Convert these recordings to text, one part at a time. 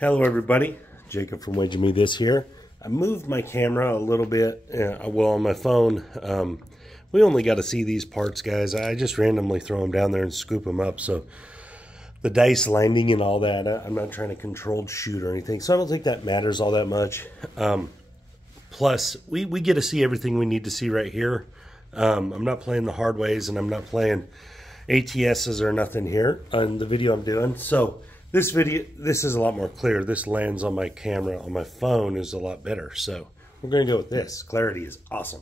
Hello everybody, Jacob from Wager Me This here. I moved my camera a little bit, well on my phone. We only got to see these parts, guys. I just randomly throw them down there and scoop them up. So the dice landing and all that, I'm not trying to controlled shoot or anything. So I don't think that matters all that much. Plus, we get to see everything we need to see right here. I'm not playing the hard ways and I'm not playing ATSs or nothing here on the video I'm doing. So this is a lot more clear. This lands on my camera on my phone is a lot better. So we're going to go with this. Clarity is awesome.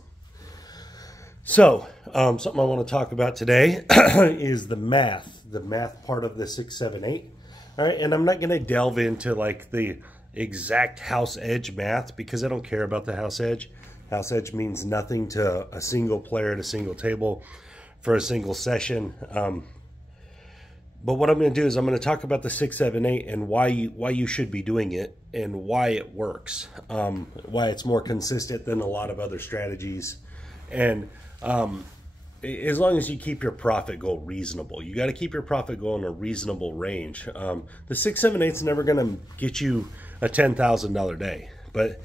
So something I want to talk about today is the math part of the 6, 7, 8. All right, and I'm not going to delve into like the exact house edge math because I don't care about the house edge. House edge means nothing to a single player at a single table for a single session. But what I'm going to do is I'm going to talk about the 6, 7, 8 and why you should be doing it and why it works, why it's more consistent than a lot of other strategies. And as long as you keep your profit goal reasonable, you got to keep your profit goal in a reasonable range. The 6, 7, 8 is never going to get you a $10,000 day, but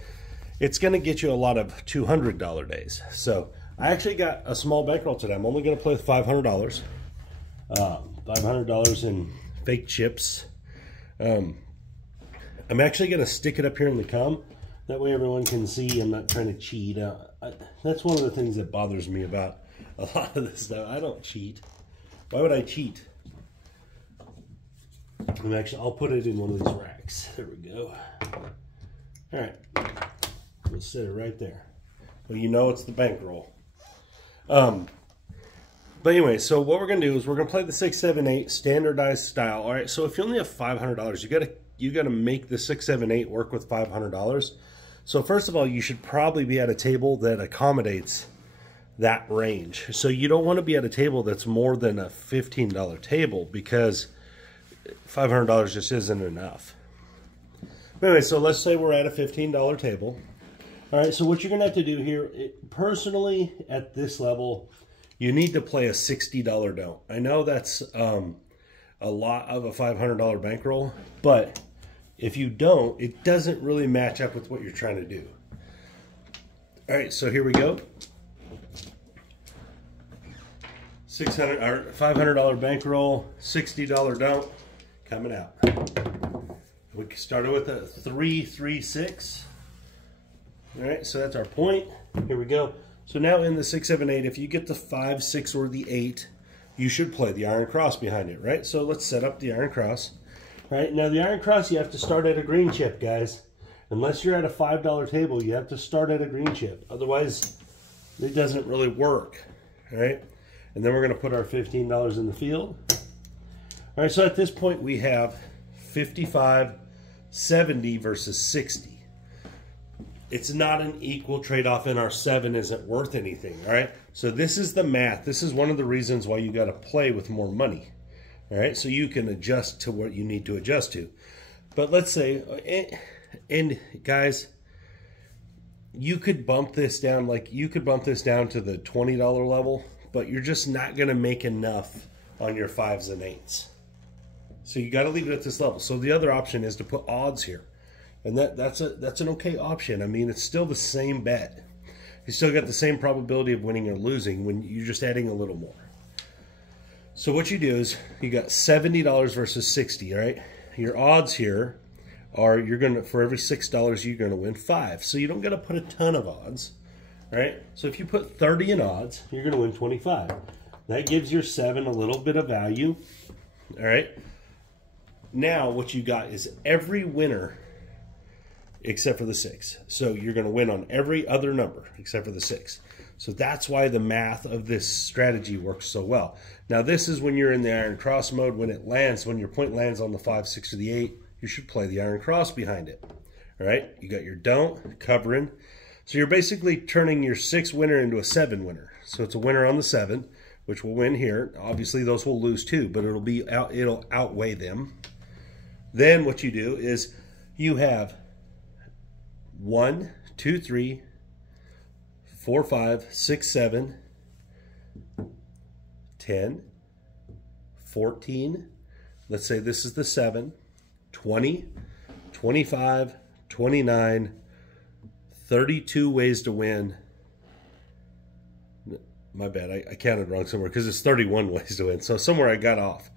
it's going to get you a lot of $200 days. So I actually got a small bankroll today. I'm only going to play with $500. $500 in fake chips. I'm actually going to stick it up here in the com. That way everyone can see I'm not trying to cheat. That's one of the things that bothers me about a lot of this stuff. I don't cheat. Why would I cheat? I'll put it in one of these racks. There we go. All right. We'll set it right there. Well, you know it's the bankroll. But anyway, so what we're going to do is we're going to play the 6, 7, 8 standardized style. All right, so if you only have $500, you got to make the 6, 7, 8 work with $500. So first of all, you should probably be at a table that accommodates that range. So you don't want to be at a table that's more than a $15 table because $500 just isn't enough. Anyway, so let's say we're at a $15 table. All right, so what you're going to have to do here, personally at this level, you need to play a $60 don't. I know that's a lot of a $500 bankroll, but if you don't, it doesn't really match up with what you're trying to do. All right, so here we go. $500 bankroll, $60 don't coming out. We started with a 3, 3, 6. All right, so that's our point. Here we go. So now in the 6, 7, 8, if you get the 5, 6, or the 8, you should play the iron cross behind it, right? So let's set up the iron cross. All right, now the iron cross, you have to start at a green chip, guys. Unless you're at a $5 table, you have to start at a green chip. Otherwise, it doesn't really work, all right? And then we're going to put our $15 in the field. All right, so at this point, we have 55, 70 versus 60. It's not an equal trade-off, and our 7 isn't worth anything, all right? So this is the math. This is one of the reasons why you got to play with more money, all right? So you can adjust to what you need to adjust to. But let's say, and guys, you could bump this down, you could bump this down to the $20 level, but you're just not going to make enough on your 5s and 8s. So you got to leave it at this level. So the other option is to put odds here. And that's an okay option. I mean, it's still the same bet. You still got the same probability of winning or losing when you're just adding a little more. So what you do is you got $70 versus 60, all right? Your odds here are for every $6 you're gonna win 5. So you don't gotta put a ton of odds, all right? So if you put 30 in odds, you're gonna win 25. That gives your 7 a little bit of value, all right? Now what you got is every winner except for the 6. So you're going to win on every other number except for the 6. So that's why the math of this strategy works so well. Now this is when you're in the iron cross mode. When it lands, when your point lands on the 5, 6, or the 8, you should play the iron cross behind it. All right, you got your don't covering. So you're basically turning your 6 winner into a 7 winner. So it's a winner on the 7, which will win here. Obviously those will lose too, but it'll outweigh them. Then what you do is you have 1, 2, 3, 4, 5, 6, 7, 10, 14. Let's say this is the 7, 20, 25, 29, 32 ways to win. My bad, I counted wrong somewhere because it's 31 ways to win. So somewhere I got off.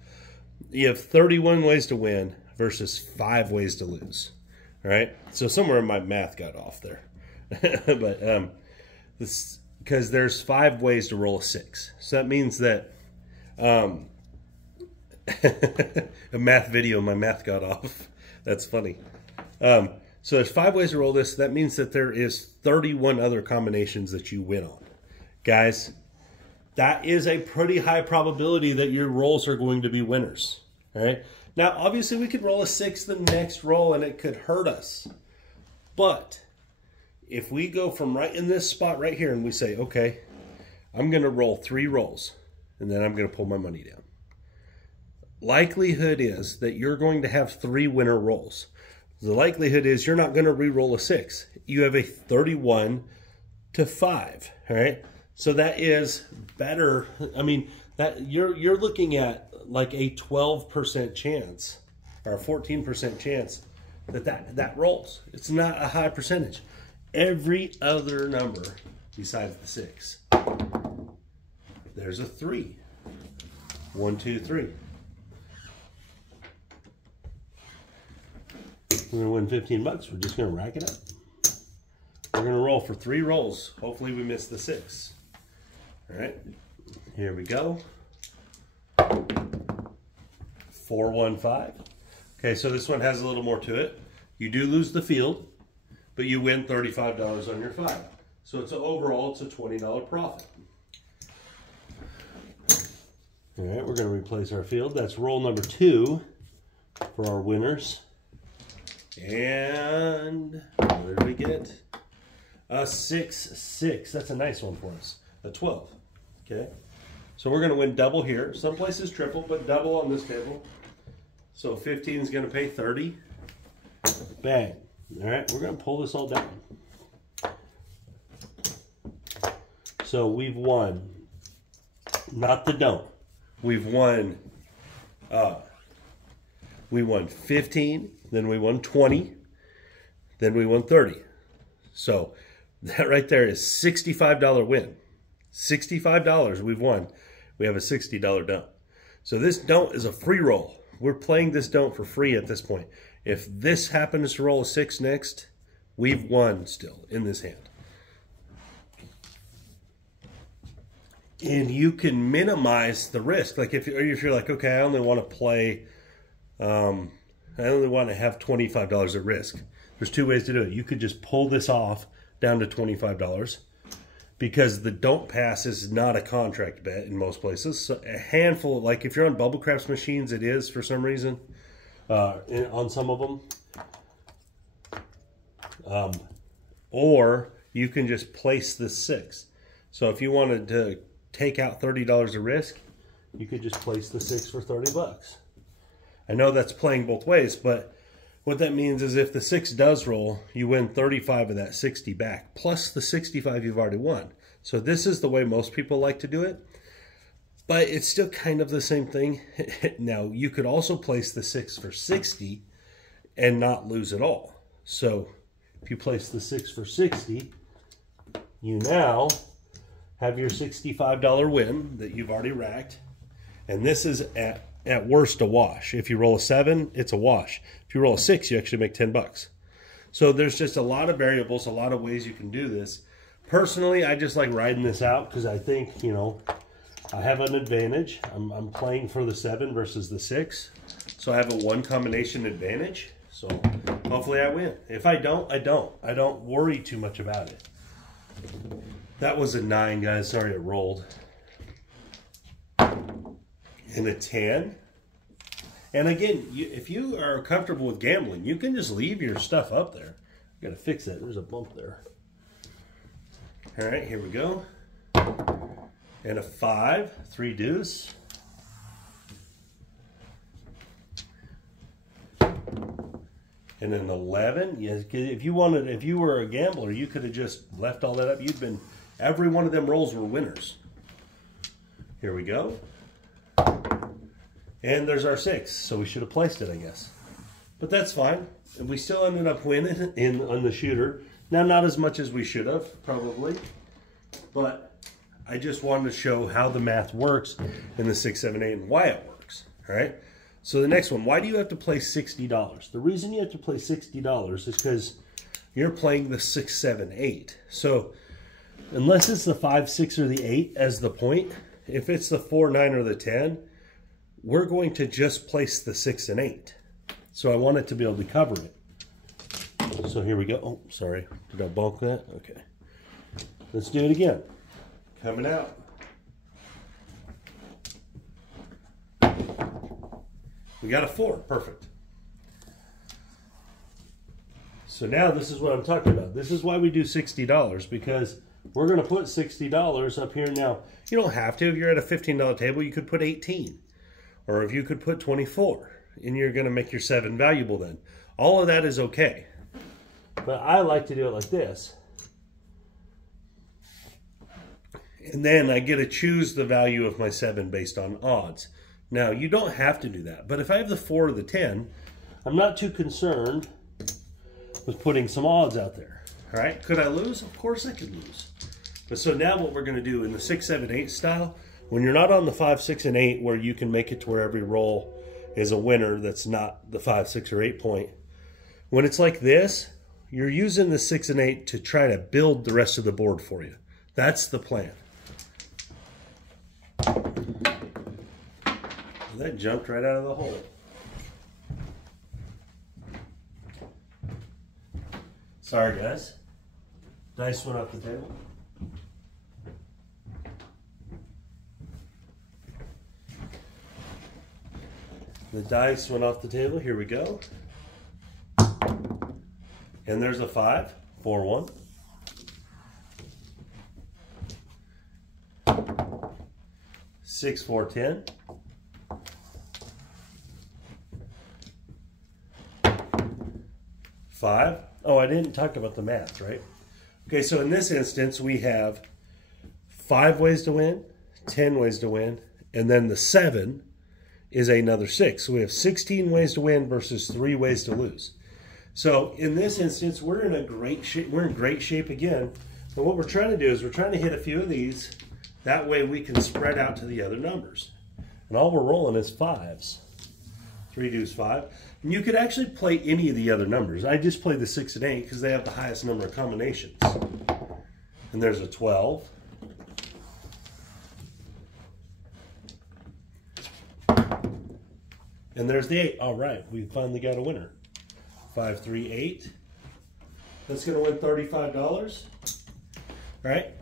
You have 31 ways to win versus 5 ways to lose. All right? So somewhere my math got off there. But this, because there's 5 ways to roll a 6. So that means that a math video, my math got off. That's funny. So there's 5 ways to roll this. That means that there is 31 other combinations that you win on. Guys, that is a pretty high probability that your rolls are going to be winners. All right? Now, obviously, we could roll a 6 the next roll, and it could hurt us. But if we go from right in this spot right here, and we say, okay, I'm going to roll 3 rolls, and then I'm going to pull my money down. Likelihood is that you're going to have 3 winner rolls. The likelihood is you're not going to re-roll a 6. You have a 31 to 5, all right? So that is better. I mean, that you're looking at like a 12% chance or a 14% chance that rolls. It's not a high percentage. Every other number besides the 6. There's a 3. 1, 2, 3. We're gonna win 15 bucks. We're just gonna rack it up. We're gonna roll for 3 rolls. Hopefully we miss the 6. All right, here we go. 4, 1, 5. Okay, so this one has a little more to it. You do lose the field, but you win $35 on your 5. So it's overall, it's a $20 profit. All right, we're gonna replace our field. That's roll number 2 for our winners. And what did we get? A 6, 6. That's a nice one for us. A 12. Okay. So we're going to win double here. Some places triple, but double on this table. So 15 is going to pay 30. Bang. All right. We're going to pull this all down. So we've won. Not the don't. We've won. We won 15. Then we won 20. Then we won 30. So that right there is $65 win. $65 we've won. We have a $60 don't. So this don't is a free roll. We're playing this don't for free at this point. If this happens to roll a 6 next, we've won still in this hand. And you can minimize the risk. Like if you're like, okay, I only want to play, I only want to have $25 at risk. There's 2 ways to do it. You could just pull this off down to $25 because the don't pass is not a contract bet in most places. So a handful, like if you're on bubble craps machines, it is for some reason on some of them. Or you can just place the 6. So if you wanted to take out $30 of risk, you could just place the 6 for 30 bucks. I know that's playing both ways, but what that means is if the 6 does roll, you win 35 of that 60 back, plus the 65 you've already won. So this is the way most people like to do it, but it's still kind of the same thing. Now, you could also place the 6 for 60 and not lose at all. So if you place the 6 for 60, you now have your $65 win that you've already racked, and this is at worst a wash. If you roll a 7, it's a wash. If you roll a 6, you actually make 10 bucks. So there's just a lot of variables, a lot of ways you can do this. Personally, I just like riding this out because I think, you know, I have an advantage. I'm playing for the 7 versus the 6. So I have a 1 combination advantage. So hopefully I win. If I don't, I don't. I don't worry too much about it. That was a 9, guys. Sorry it rolled. And a 10. And again, if you are comfortable with gambling, you can just leave your stuff up there. I gotta fix that. There's a bump there. All right, here we go. And a 5, 3 deuce. And an 11. Yes, if you were a gambler, you could have just left all that up. Every one of them rolls were winners. Here we go. And there's our 6, so we should have placed it, I guess. but that's fine. And we still ended up winning on the shooter. Now, not as much as we should have, probably, but I just wanted to show how the math works in the 6, 7, 8 and why it works, all right? So the next one, why do you have to play $60? The reason you have to play $60 is because you're playing the 6, 7, 8. So unless it's the 5, 6, or the 8 as the point, if it's the 4, 9, or the 10, we're going to just place the 6 and 8. So I want it to be able to cover it. So here we go. Oh, sorry. Did I bulk that? Okay. Let's do it again. Coming out. We got a 4. Perfect. So now this is what I'm talking about. This is why we do $60, because we're going to put $60 up here. Now, you don't have to. If you're at a $15 table, you could put 18. Or if you could put 24. And you're going to make your 7 valuable then. All of that is okay. But I like to do it like this. And then I get to choose the value of my 7 based on odds. Now, you don't have to do that. But if I have the 4 or the 10, I'm not too concerned with putting some odds out there. All right? Could I lose? Of course I could lose. But so now what we're going to do in the 6, 7, 8 style, when you're not on the 5, 6, and 8 where you can make it to where every roll is a winner that's not the 5, 6, or 8 point. When it's like this, you're using the 6 and 8 to try to build the rest of the board for you. That's the plan. That jumped right out of the hole. Sorry, guys. Dice went off the table. The dice went off the table. Here we go. And there's a 5, 4, 1. Six, 4, 10. Five. Oh, I didn't talk about the math, right? Okay, so in this instance, we have 5 ways to win, 10 ways to win, and then the 7 is another 6. So we have 16 ways to win versus 3 ways to lose. So in this instance, we're in great shape again. And what we're trying to do is we're trying to hit a few of these. That way we can spread out to the other numbers. And all we're rolling is 5s. 3 deuce 5. And you could actually play any of the other numbers. I just play the 6 and 8 because they have the highest number of combinations. And there's a 12. And there's the 8. All right, we finally got a winner. 5, 3, 8. That's going to win $35. All right.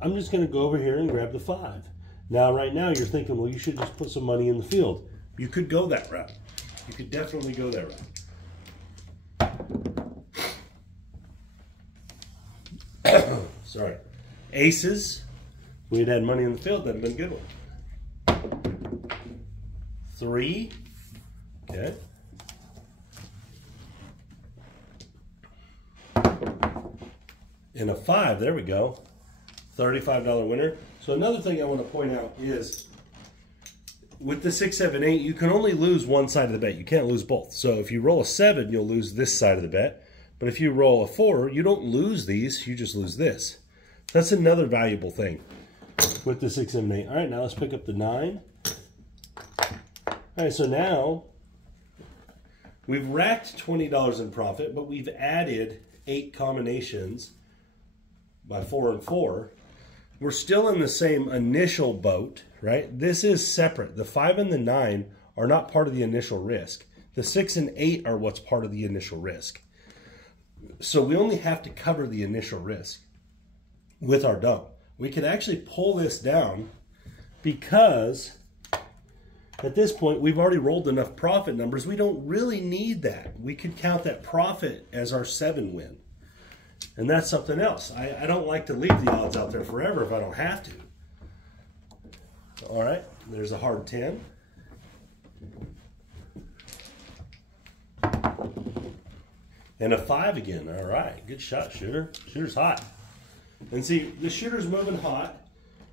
I'm just going to go over here and grab the 5. Now, right now, you're thinking, well, you should just put some money in the field. You could go that route. You could definitely go that route. Sorry. Aces. We'd had money in the field. That'd have been a good one. 3. Okay. And a 5. There we go. $35 winner. So another thing I want to point out is with the 6, 7, 8, you can only lose one side of the bet. You can't lose both. So if you roll a 7, you'll lose this side of the bet. But if you roll a 4, you don't lose these. You just lose this. That's another valuable thing with the 6, 7, 8. All right, now let's pick up the 9. All right, so now we've racked $20 in profit, but we've added 8 combinations by 4 and 4. We're still in the same initial boat, right? This is separate. The 5 and the 9 are not part of the initial risk. The 6 and 8 are what's part of the initial risk. So we only have to cover the initial risk with our dough. We could actually pull this down because at this point we've already rolled enough profit numbers. We don't really need that. We could count that profit as our 7 win. And that's something else. I don't like to leave the odds out there forever if I don't have to. All right, there's a hard 10. And a 5 again. All right, good shot, shooter. Shooter's hot. And see, the shooter's moving hot.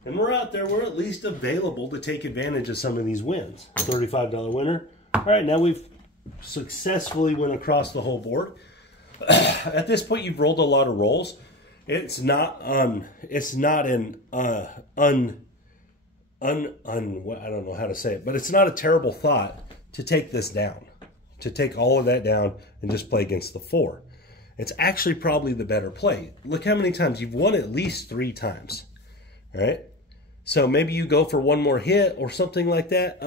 And we're out there, we're at least available to take advantage of some of these wins. $35 winner. All right, now we've successfully went across the whole board. At this point, you've rolled a lot of rolls. It's not an I don't know how to say it, but it's not a terrible thought to take this down, to take all of that down and just play against the 4. It's actually probably the better play. Look how many times you've won, at least 3 times, all right? So maybe you go for one more hit or something like that,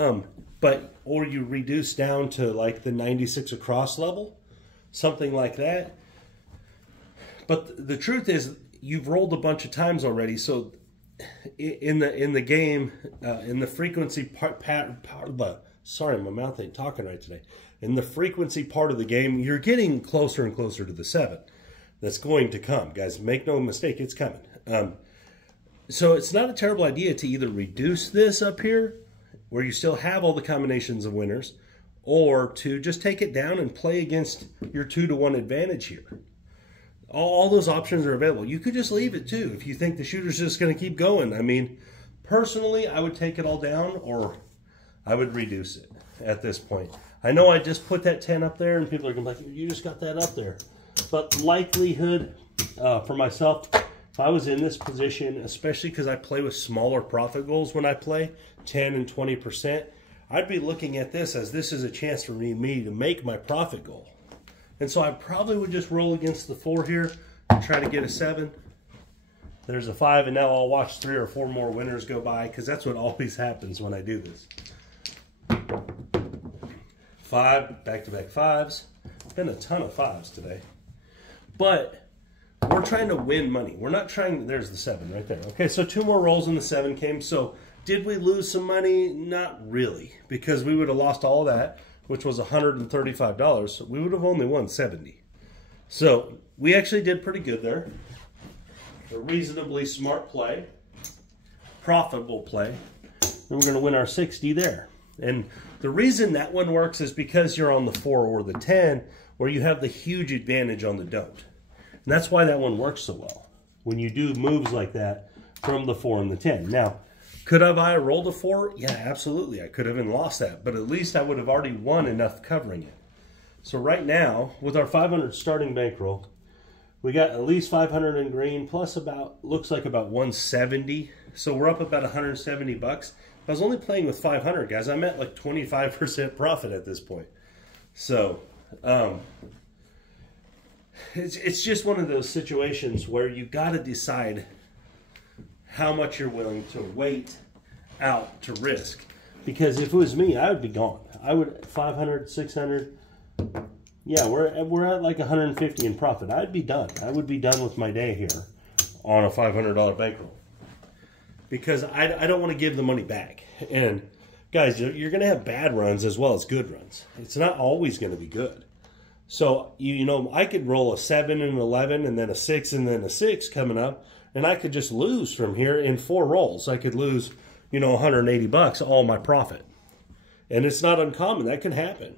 or you reduce down to like the 96 across level, something like that. But the truth is, you've rolled a bunch of times already. So in the game, in the frequency part, sorry, my mouth ain't talking right today. In the frequency part of the game, you're getting closer and closer to the 7. That's going to come, guys. Make no mistake, it's coming. So it's not a terrible idea to either reduce this up here, where you still have all the combinations of winners, or to just take it down and play against your 2-to-1 advantage here. All those options are available. You could just leave it too if you think the shooter's just going to keep going. I mean, personally, I would take it all down, or I would reduce it at this point. I know I just put that 10 up there, and people are going to be like, you just got that up there. But likelihood for myself, if I was in this position, especially because I play with smaller profit goals when I play, 10 and 20%, I'd be looking at this as this is a chance for me to make my profit goal. And so I probably would just roll against the 4 here and try to get a 7. There's a 5, and now I'll watch 3 or 4 more winners go by, because that's what always happens when I do this. 5, back-to-back 5s. Been a ton of 5s today. But we're trying to win money. We're not trying, there's the 7 right there. Okay, so 2 more rolls and the 7 came. So did we lose some money? Not really, because we would have lost all that, which was $135. So we would have only won 70. So we actually did pretty good there. A reasonably smart play, profitable play. And we're going to win our 60 there. And the reason that one works is because you're on the 4 or the 10, where you have the huge advantage on the don't. And that's why that one works so well, when you do moves like that from the 4 and the 10. Now, could have I rolled a 4? Yeah, absolutely. I could have and lost that, but at least I would have already won enough covering it. So right now, with our 500 starting bankroll, we got at least 500 in green, plus about, looks like about 170. So we're up about 170 bucks. I was only playing with 500, guys. I'm at like 25% profit at this point. So it's just one of those situations where you got to decide how much you're willing to wait out to risk. Because if it was me, I would be gone. I would 500, 600. Yeah, we're at like 150 in profit. I'd be done. I would be done with my day here on a $500 bankroll, because I don't want to give the money back. And guys, you're going to have bad runs as well as good runs. It's not always going to be good. So you know, I could roll a 7 and an 11 and then a 6 and then a 6 coming up, and I could just lose from here in 4 rolls. I could lose, you know, 180 bucks, all my profit. And it's not uncommon. That can happen.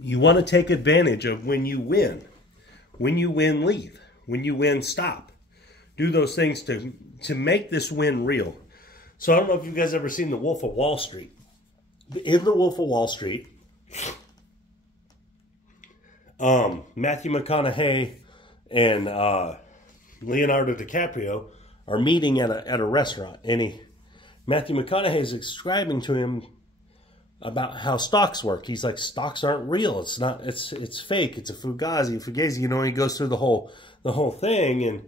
You want to take advantage of when you win. When you win, leave. When you win, stop. Do those things to make this win real. So I don't know if you guys ever seen The Wolf of Wall Street. In The Wolf of Wall Street, Matthew McConaughey and Leonardo DiCaprio are meeting at a restaurant, and Matthew McConaughey is describing to him about how stocks work. He's like, stocks aren't real. It's not. It's fake. It's a fugazi. You know, he goes through the whole thing,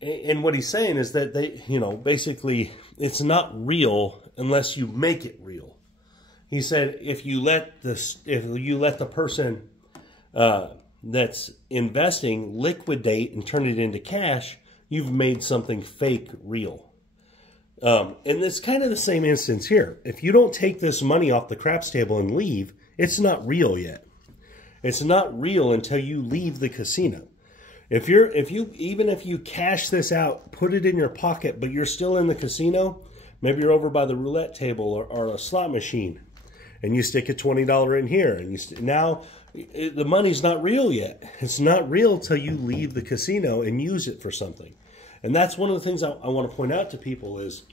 and what he's saying is that they, you know, basically it's not real unless you make it real. He said if you let the person that's investing liquidate and turn it into cash, you've made something fake real. And it's kind of the same instance here. If you don't take this money off the craps table and leave, it's not real yet. It's not real until you leave the casino. Even if you cash this out, put it in your pocket, but you're still in the casino, maybe you're over by the roulette table or a slot machine, and you stick a $20 in here, and now the money's not real yet. It's not real till you leave the casino and use it for something. And that's one of the things I want to point out to people is,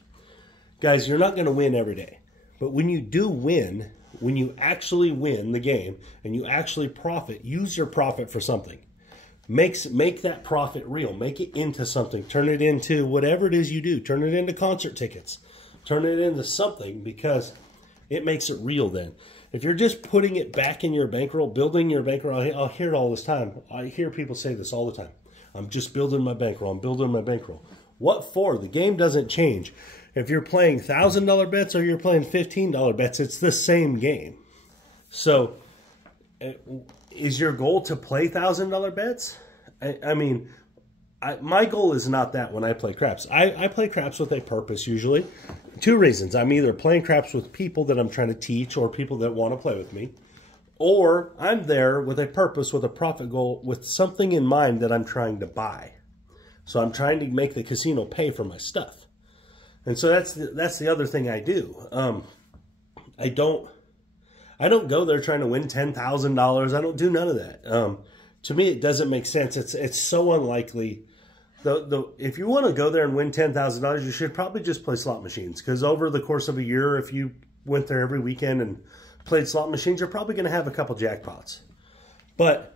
guys, you're not going to win every day. But when you do win, when you actually win the game and you actually profit, use your profit for something. Make that profit real. Make it into something. Turn it into whatever it is you do. Turn it into concert tickets. Turn it into something, because it makes it real then. If you're just putting it back in your bankroll, building your bankroll, I'll hear it all this time. I hear people say this all the time. I'm just building my bankroll. I'm building my bankroll. What for? The game doesn't change. If you're playing $1,000 bets or you're playing $15 bets, it's the same game. So, is your goal to play $1,000 bets? I mean, my goal is not that when I play craps. I play craps with a purpose usually. 2 reasons. I'm either playing craps with people that I'm trying to teach or people that want to play with me, or I'm there with a purpose, with a profit goal, with something in mind that I'm trying to buy. So I'm trying to make the casino pay for my stuff. And so that's the other thing I do. I don't go there trying to win $10,000. I don't do none of that. To me, it doesn't make sense. It's so unlikely. If you want to go there and win $10,000, you should probably just play slot machines. Because over the course of a year, if you went there every weekend and played slot machines, you're probably going to have a couple jackpots. But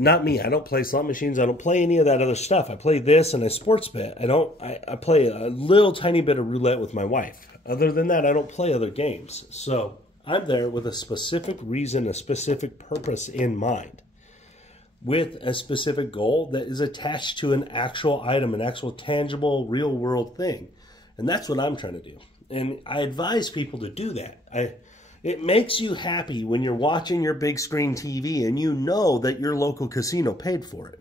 not me. I don't play slot machines. I don't play any of that other stuff. I play this and a sports bet. I play a little tiny bit of roulette with my wife. Other than that, I don't play other games. So I'm there with a specific reason, a specific purpose in mind, with a specific goal that is attached to an actual item, an actual tangible, real world thing. And that's what I'm trying to do. And I advise people to do that. It makes you happy when you're watching your big screen TV and you know that your local casino paid for it.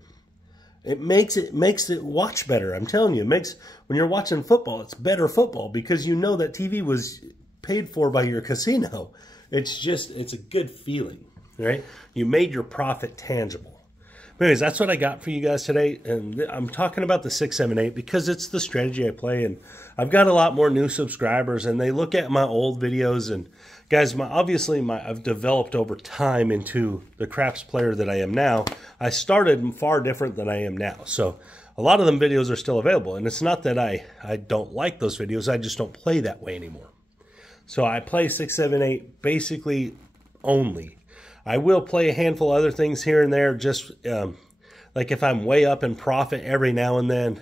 It makes it watch better. I'm telling you, when you're watching football, it's better football because you know that TV was paid for by your casino. It's a good feeling, right? You made your profit tangible. But anyways, that's what I got for you guys today. And I'm talking about the 678 because it's the strategy I play. And I've got a lot more new subscribers, and they look at my old videos. And guys, I've developed over time into the craps player that I am now. I started far different than I am now. So a lot of them videos are still available. And it's not that I don't like those videos. I just don't play that way anymore. So I play 678 basically only. I will play a handful of other things here and there, just like if I'm way up in profit every now and then,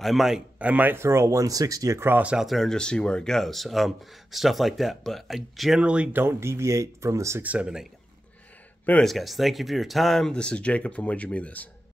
I might throw a 160 across out there and just see where it goes, stuff like that. But I generally don't deviate from the 678. But anyways, guys, thank you for your time. This is Jacob from Wager Me This.